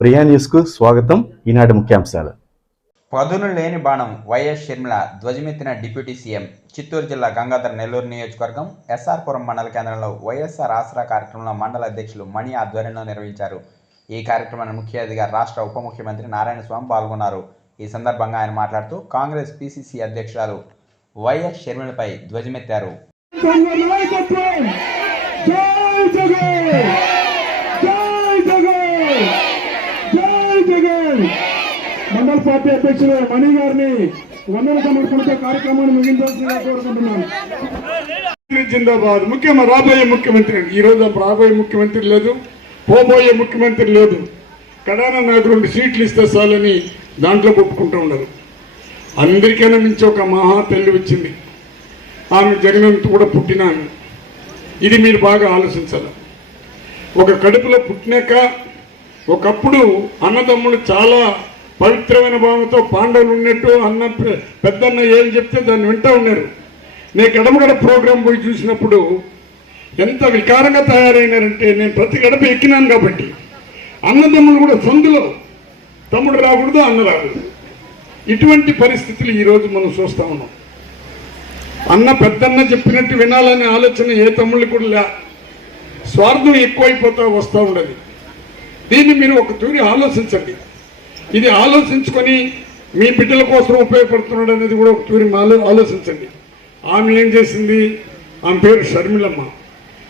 ప్రియా న్యూస్కు స్వాగతం. ఈనాటి ముఖ్యాంశాలు. పదును లేని బాణం వైఎస్ షర్మిల ధ్వజమెత్తిన డిప్యూటీ సీఎం చిత్తూరు జిల్లా గంగాధర్ నెల్లూరు నియోజకవర్గం ఎస్ఆర్పురం మండల కేంద్రంలో వైఎస్ఆర్ ఆసరా కార్యక్రమంలో మండల అధ్యక్షులు మణి ఆధ్వర్యంలో నిర్వహించారు. ఈ కార్యక్రమాన్ని ముఖ్య అతిథిగా రాష్ట్ర ఉప ముఖ్యమంత్రి నారాయణ స్వామి పాల్గొన్నారు. ఈ సందర్భంగా ఆయన మాట్లాడుతూ కాంగ్రెస్ పిసిసి అధ్యక్షురాలు వైఎస్ షర్మిలపై ధ్వజమెత్తారు. మండల పార్టీ అధ్యక్షులు మణి గారిని వందల సమర్పణతో కార్యక్రమాన్ని ముగించాల్సిందిగా కోరుకుంటున్నాను. జిందాబాద్ ముఖ్యమంత్రి రాబోయే ముఖ్యమంత్రి ఈ రోజు రాబోయే ముఖ్యమంత్రి లేదు పోబోయే ముఖ్యమంత్రి లేదు. కడాన నాకు రెండు సీట్లు ఇస్తే చాలని దాంట్లో కొట్టుకుంటూ ఉండరు అందరికైనా మించి ఒక మహా తల్లి వచ్చింది. ఆమె జగనంత కూడా పుట్టినాను ఇది మీరు బాగా ఆలోచించాలి. ఒక కడుపులో పుట్టినాక ఒకప్పుడు అన్నదమ్ములు చాలా పవిత్రమైన భావంతో పాండవులు ఉన్నట్టు అన్న పెద్దన్న ఏం చెప్తే దాన్ని వింటూ ఉన్నారు. నేను గడపగడ ప్రోగ్రాం పోయి చూసినప్పుడు ఎంత వికారంగా తయారైనారంటే నేను ప్రతి గడప ఎక్కినాను కాబట్టి. అన్నదమ్ములు కూడా సందులో తమ్ముడు రాకూడదు అన్న రాకూడదు. ఇటువంటి పరిస్థితులు ఈరోజు మనం చూస్తూ ఉన్నాం. అన్న పెద్దన్న చెప్పినట్టు వినాలనే ఆలోచన ఏ తమ్ముళ్ళు కూడా లే స్వార్థం ఎక్కువైపోతా వస్తూ ఉండదు. దీన్ని మీరు ఒక తూరి ఆలోచించండి. ఇది ఆలోచించుకొని మీ బిడ్డల కోసం ఉపయోగపడుతున్నాడు అనేది కూడా ఒక తూరి ఆలోచించండి. ఆమె ఏం చేసింది? ఆమె పేరు షర్మిలమ్మ.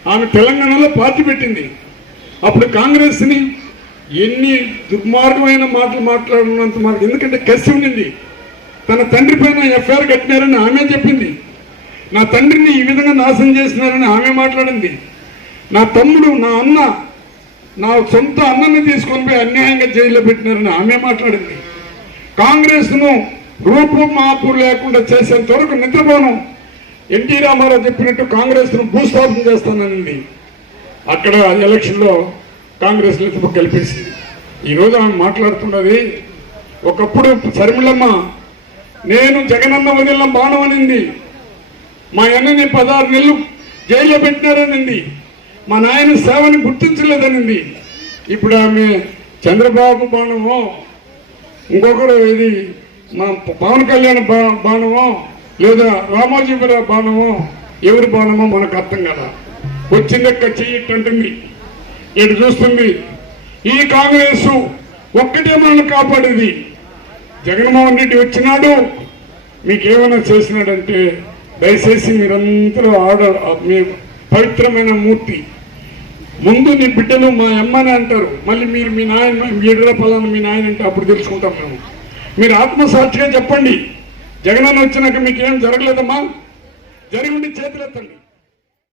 ఆమె తెలంగాణలో పార్టీ పెట్టింది. అప్పుడు కాంగ్రెస్ని ఎన్ని దుర్మార్గమైన మాటలు మాట్లాడినంత మాకు ఎందుకంటే కసి ఉండింది. తన తండ్రి పైన ఎఫ్ఐఆర్ కట్టినారని ఆమె చెప్పింది. నా తండ్రిని ఈ విధంగా నాశనం చేసినారని ఆమె మాట్లాడింది. నా తమ్ముడు నా అన్న నా సొంత అన్నని తీసుకొని పోయి అన్యాయంగా జైల్లో పెట్టినారని ఆమె మాట్లాడింది. కాంగ్రెస్ను రూపు మాపు లేకుండా చేసేంత వరకు నిద్రపోను. ఎన్టీ రామారావు చెప్పినట్టు కాంగ్రెస్ను భూస్థాపన చేస్తానని అక్కడ ఎలక్షన్లో కాంగ్రెస్ నెత్తిప కలిపేసింది. ఈరోజు ఆమె మాట్లాడుతున్నది ఒకప్పుడు శర్మిళమ్మ నేను జగనన్న వదిలిన బాణం అనింది. మా అన్నని పదహారు నెలలు జైల్లో పెట్టినారనింది. మా నాయన సేవని గుర్తించలేదనింది. ఇప్పుడు ఆమె చంద్రబాబు బాణమో ఇంకొకరు ఇది మా పవన్ కళ్యాణ్ బా బాణమో లేదా రామోజీపురం బాణమో ఎవరి బాణమో మనకు అర్థం కదా వచ్చిందక్క చెయ్యటంటుంది ఇటు చూస్తుంది? ఈ కాంగ్రెస్ ఒక్కటే మనల్ని కాపాడేది. జగన్మోహన్ రెడ్డి వచ్చినాడు. మీకేమైనా చేసినాడంటే దయచేసి మీరందరూ ఆడ మీ పవిత్రమైన మూర్తి. ముందు నీ బిడ్డలు మా అమ్మని అంటారు. మళ్ళీ మీరు మీ నాయన వీడురా పలానా మీ నాయన అంటే అప్పుడు తెలుసుకుంటాం మేము. మీరు ఆత్మసాక్షిగా చెప్పండి. జగనన్న వచ్చినాక మీకేం జరగలేదమ్మా? జరిగి ఉండి చేతులెత్తండి.